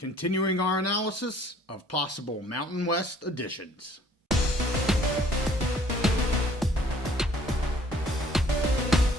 continuing our analysis of possible Mountain West additions.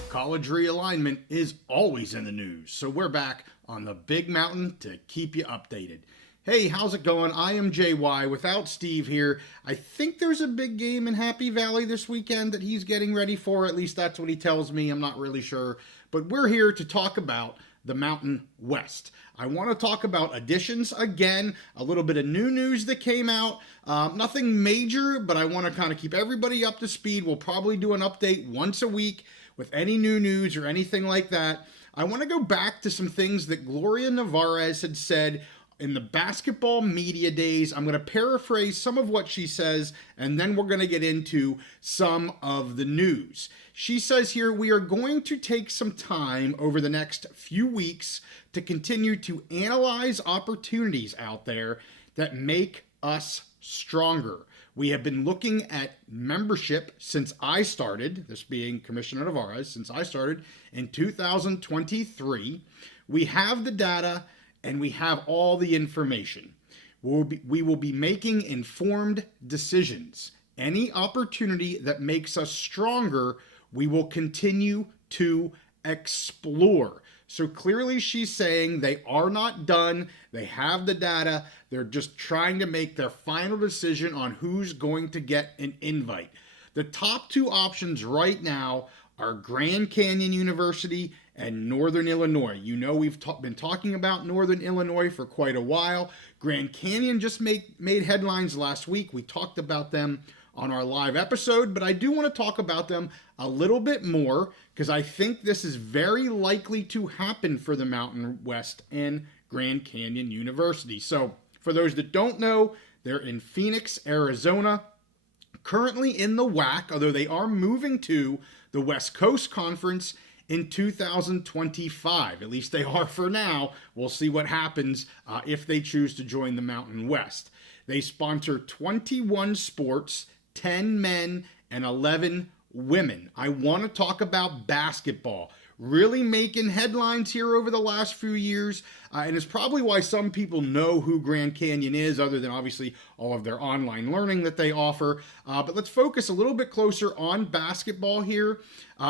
College realignment is always in the news, so we're back on the Big Mountain to keep you updated. Hey, how's it going? I am JY without Steve here. I think there's a big game in Happy Valley this weekend that he's getting ready for. At least that's what he tells me. I'm not really sure. But we're here to talk about the Mountain West. I want to talk about additions again, a little bit of new news that came out. Nothing major, but I want to kind of keep everybody up to speed. We'll probably do an update once a week with any new news or anything like that. I want to go back to some things that Gloria Nevarez had said in the basketball media days. I'm going to paraphrase some of what she says, and then we're going to get into some of the news. She says here, we are going to take some time over the next few weeks to continue to analyze opportunities out there that make us stronger. We have been looking at membership since I started, this being Commissioner Nevarez, since I started in 2023. We have the data and we have all the information. We will be making informed decisions. Any opportunity that makes us stronger, we will continue to explore. So clearly she's saying they are not done. They have the data. They're just trying to make their final decision on who's going to get an invite. The top two options right now are Grand Canyon University and Northern Illinois. You know, we've been talking about Northern Illinois for quite a while. Grand Canyon just made headlines last week. We talked about them on our live episode, but I do want to talk about them a little bit more because I think this is very likely to happen for the Mountain West and Grand Canyon University. So for those that don't know, they're in Phoenix, Arizona, currently in the WAC, although they are moving to the West Coast Conference in 2025. At least they are for now. We'll see what happens if they choose to join the Mountain West. They sponsor 21 sports, 10 men and 11 women. I want to talk about basketball. Really making headlines here over the last few years, and it's probably why some people know who Grand Canyon is, other than obviously all of their online learning that they offer. But let's focus a little bit closer on basketball here.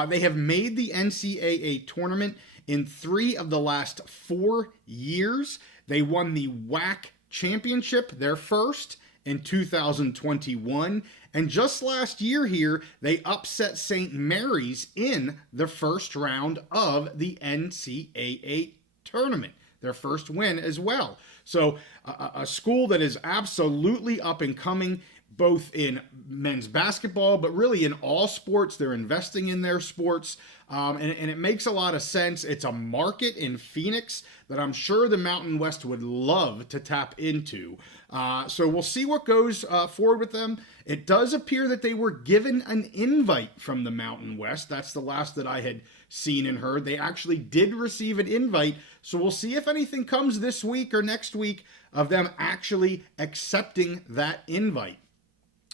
They have made the NCAA tournament in 3 of the last 4 years. They won the WAC championship, their first, in 2021. And just last year here, they upset St. Mary's in the first round of the NCAA tournament, their first win as well. So a school that is absolutely up and coming, both in men's basketball, but really in all sports. They're investing in their sports, and it makes a lot of sense. It's a market in Phoenix that I'm sure the Mountain West would love to tap into. So we'll see what goes forward with them. It does appear that they were given an invite from the Mountain West. That's the last that I had seen and heard. They actually did receive an invite, so we'll see if anything comes this week or next week of them actually accepting that invite.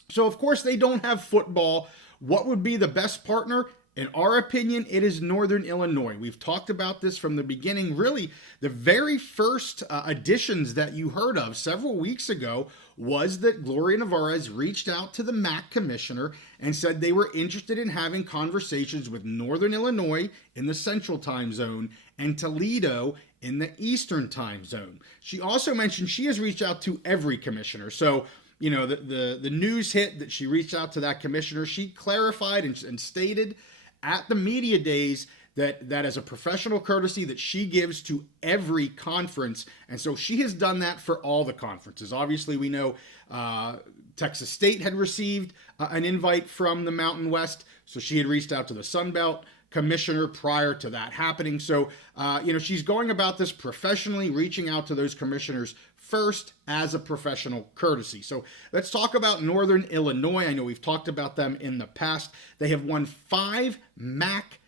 So, of course, they don't have football. What would be the best partner? In our opinion, it is Northern Illinois. We've talked about this from the beginning. Really, the very first additions that you heard of several weeks ago was that Gloria Nevarez reached out to the MAC commissioner and said they were interested in having conversations with Northern Illinois in the Central Time Zone and Toledo in the Eastern Time Zone. She also mentioned she has reached out to every commissioner. So, you know, the news hit that she reached out to that commissioner. She clarified and stated at the media days that as a professional courtesy that she gives to every conference. And so she has done that for all the conferences. Obviously, we know Texas State had received an invite from the Mountain West. So she had reached out to the Sun Belt commissioner prior to that happening. So, she's going about this professionally, reaching out to those commissioners first as a professional courtesy. So let's talk about Northern Illinois. I know we've talked about them in the past. They have won 5 MAC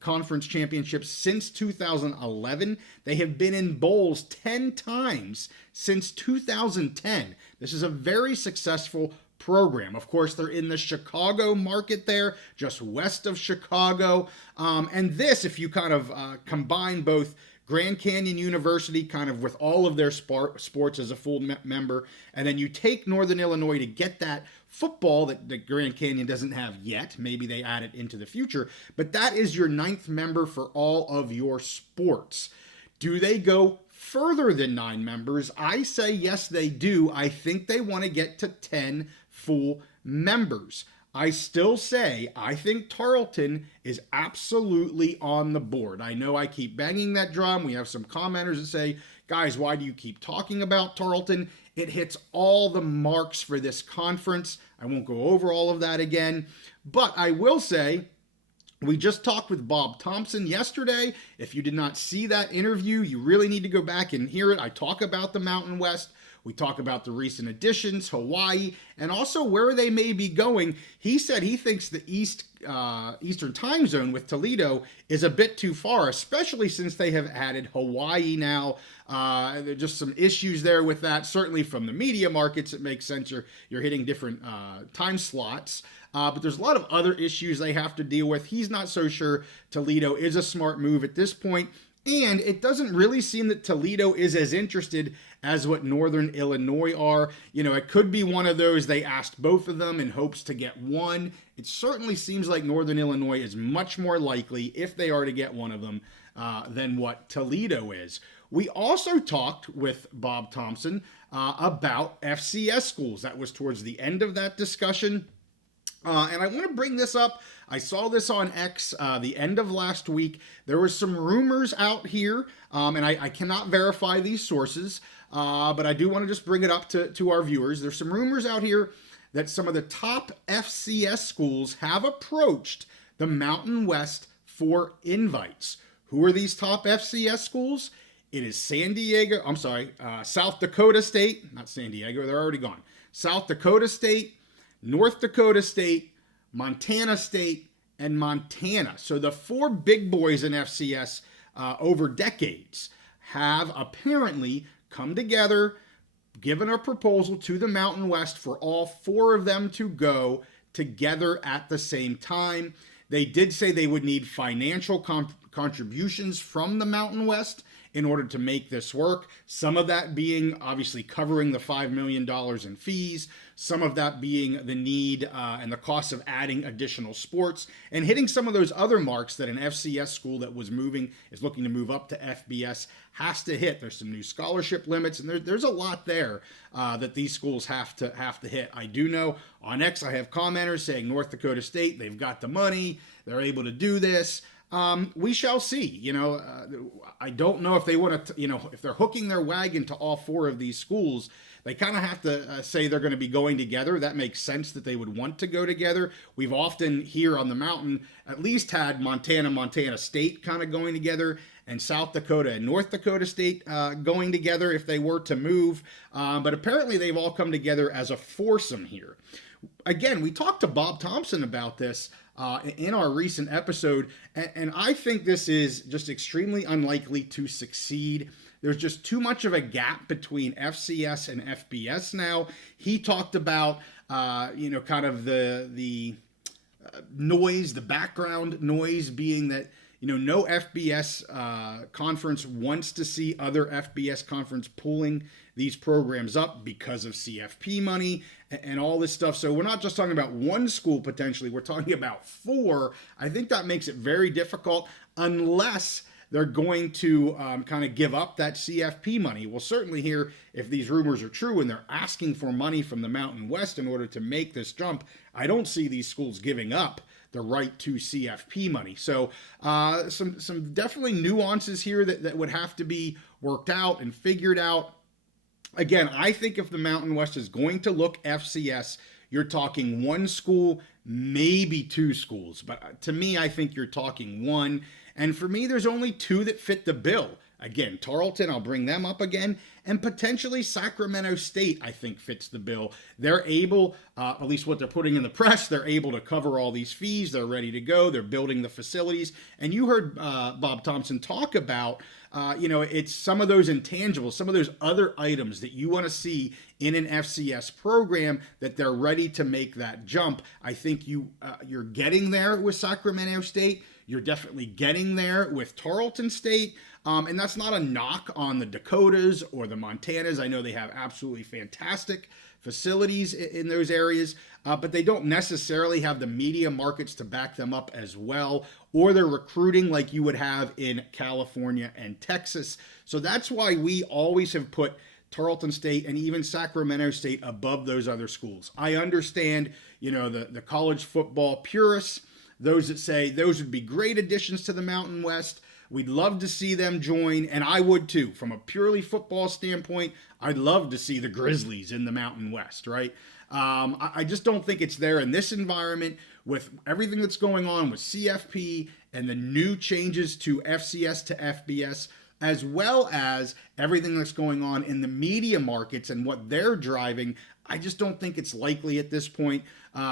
conference championships since 2011. They have been in bowls 10 times since 2010. This is a very successful program. Of course, they're in the Chicago market there, just west of Chicago. And this, if you kind of combine both Grand Canyon University, kind of with all of their sports as a full member, and then you take Northern Illinois to get that football that Grand Canyon doesn't have yet. Maybe they add it into the future, but that is your 9th member for all of your sports. Do they go further than 9 members? I say yes, they do. I think they want to get to 10 full members. I still say I think Tarleton is absolutely on the board. I know I keep banging that drum. We have some commenters that say, guys, why do you keep talking about Tarleton? It hits all the marks for this conference. I won't go over all of that again, but I will say we just talked with Bob Thompson yesterday. If you did not see that interview, you really need to go back and hear it. I talk about the Mountain West. We talk about the recent additions, Hawaii, and also where they may be going. He said he thinks the Eastern time zone with Toledo is a bit too far, especially since they have added Hawaii now. There's just some issues there with that. Certainly from the media markets, it makes sense. You're hitting different time slots. But there's a lot of other issues they have to deal with. He's not so sure Toledo is a smart move at this point. And it doesn't really seem that Toledo is as interested as what Northern Illinois are. You know, it could be one of those, they asked both of them in hopes to get one. It certainly seems like Northern Illinois is much more likely, if they are to get one of them, than what Toledo is. We also talked with Bob Thompson about FCS schools. That was towards the end of that discussion. And I want to bring this up. I saw this on X the end of last week. There was some rumors out here, and I cannot verify these sources, but I do want to just bring it up to our viewers. There's some rumors out here that some of the top FCS schools have approached the Mountain West for invites. Who are these top FCS schools? It is South Dakota State, not San Diego, they're already gone. South Dakota State, North Dakota State, Montana State, and Montana. So the 4 big boys in FCS over decades have apparently come together, given a proposal to the Mountain West for all 4 of them to go together at the same time. They did say they would need financial contributions from the Mountain West in order to make this work. Some of that being obviously covering the $5 million in fees, some of that being the need and the cost of adding additional sports, and hitting some of those other marks that an FCS school that is looking to move up to FBS has to hit. There's some new scholarship limits, and there's a lot there that these schools have to hit. I do know on X I have commenters saying North Dakota State, they've got the money, they're able to do this. We shall see. I don't know if they want to, if they're hooking their wagon to all 4 of these schools, they kind of have to say they're going to be going together. That makes sense that they would want to go together. We've often here on the mountain at least had Montana State kind of going together, and South Dakota and North Dakota State going together if they were to move. But apparently they've all come together as a foursome here. Again, we talked to Bob Thompson about this in our recent episode, and I think this is just extremely unlikely to succeed. There's just too much of a gap between FCS and FBS now. He talked about, kind of the noise, the background noise being that, no FBS conference wants to see other FBS conference pulling these programs up because of CFP money and all this stuff. So we're not just talking about one school potentially, we're talking about 4. I think that makes it very difficult unless they're going to kind of give up that CFP money. We'll certainly hear if these rumors are true and they're asking for money from the Mountain West in order to make this jump. I don't see these schools giving up the right to CFP money. So some definitely nuances here that would have to be worked out and figured out. Again, I think if the Mountain West is going to look FCS, you're talking 1 school, maybe 2 schools. But to me, I think you're talking 1. And for me, there's only 2 that fit the bill. Again, Tarleton, I'll bring them up again, and potentially Sacramento State, I think, fits the bill. They're able, at least what they're putting in the press, they're able to cover all these fees. They're ready to go. They're building the facilities. And you heard Bob Thompson talk about, it's some of those intangibles, some of those other items that you want to see in an FCS program that they're ready to make that jump. I think you're getting there with Sacramento State. You're definitely getting there with Tarleton State. And that's not a knock on the Dakotas or the Montanas. I know they have absolutely fantastic facilities in those areas, but they don't necessarily have the media markets to back them up as well, or their recruiting like you would have in California and Texas. So that's why we always have put Tarleton State and even Sacramento State above those other schools. I understand, the college football purists, those that say those would be great additions to the Mountain West. We'd love to see them join, and I would too. From a purely football standpoint, I'd love to see the Grizzlies in the Mountain West, right? I just don't think it's there in this environment with everything that's going on with CFP and the new changes to FCS to FBS, as well as everything that's going on in the media markets and what they're driving. I just don't think it's likely at this point.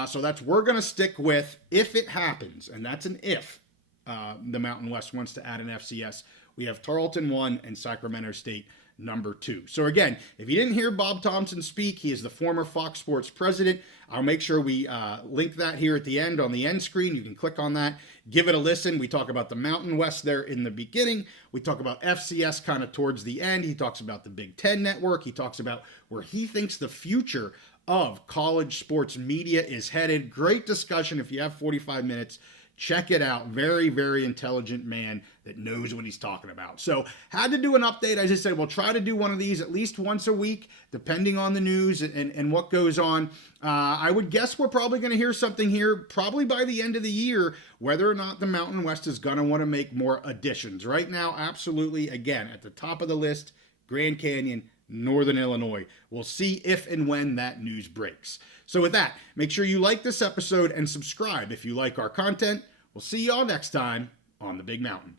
So we're going to stick with, if it happens, and that's an if, the Mountain West wants to add an FCS, we have Tarleton 1 and Sacramento State number 2. So again, if you didn't hear Bob Thompson speak, he is the former Fox Sports president. I'll make sure we link that here at the end on the end screen. You can click on that, give it a listen. We talk about the Mountain West there in the beginning. We talk about FCS kind of towards the end. He talks about the Big Ten Network. He talks about where he thinks the future of college sports media is headed. Great discussion. If you have 45 minutes, check it out. Very, very intelligent man that knows what he's talking about. So had to do an update. As I said, we'll try to do one of these at least once a week, depending on the news and what goes on. I would guess we're probably going to hear something here probably by the end of the year, whether or not the Mountain West is going to want to make more additions. Right now, absolutely, again, at the top of the list, Grand Canyon, Northern Illinois. We'll see if and when that news breaks. So with that, make sure you like this episode and subscribe if you like our content. We'll see y'all next time on the Big Mountain.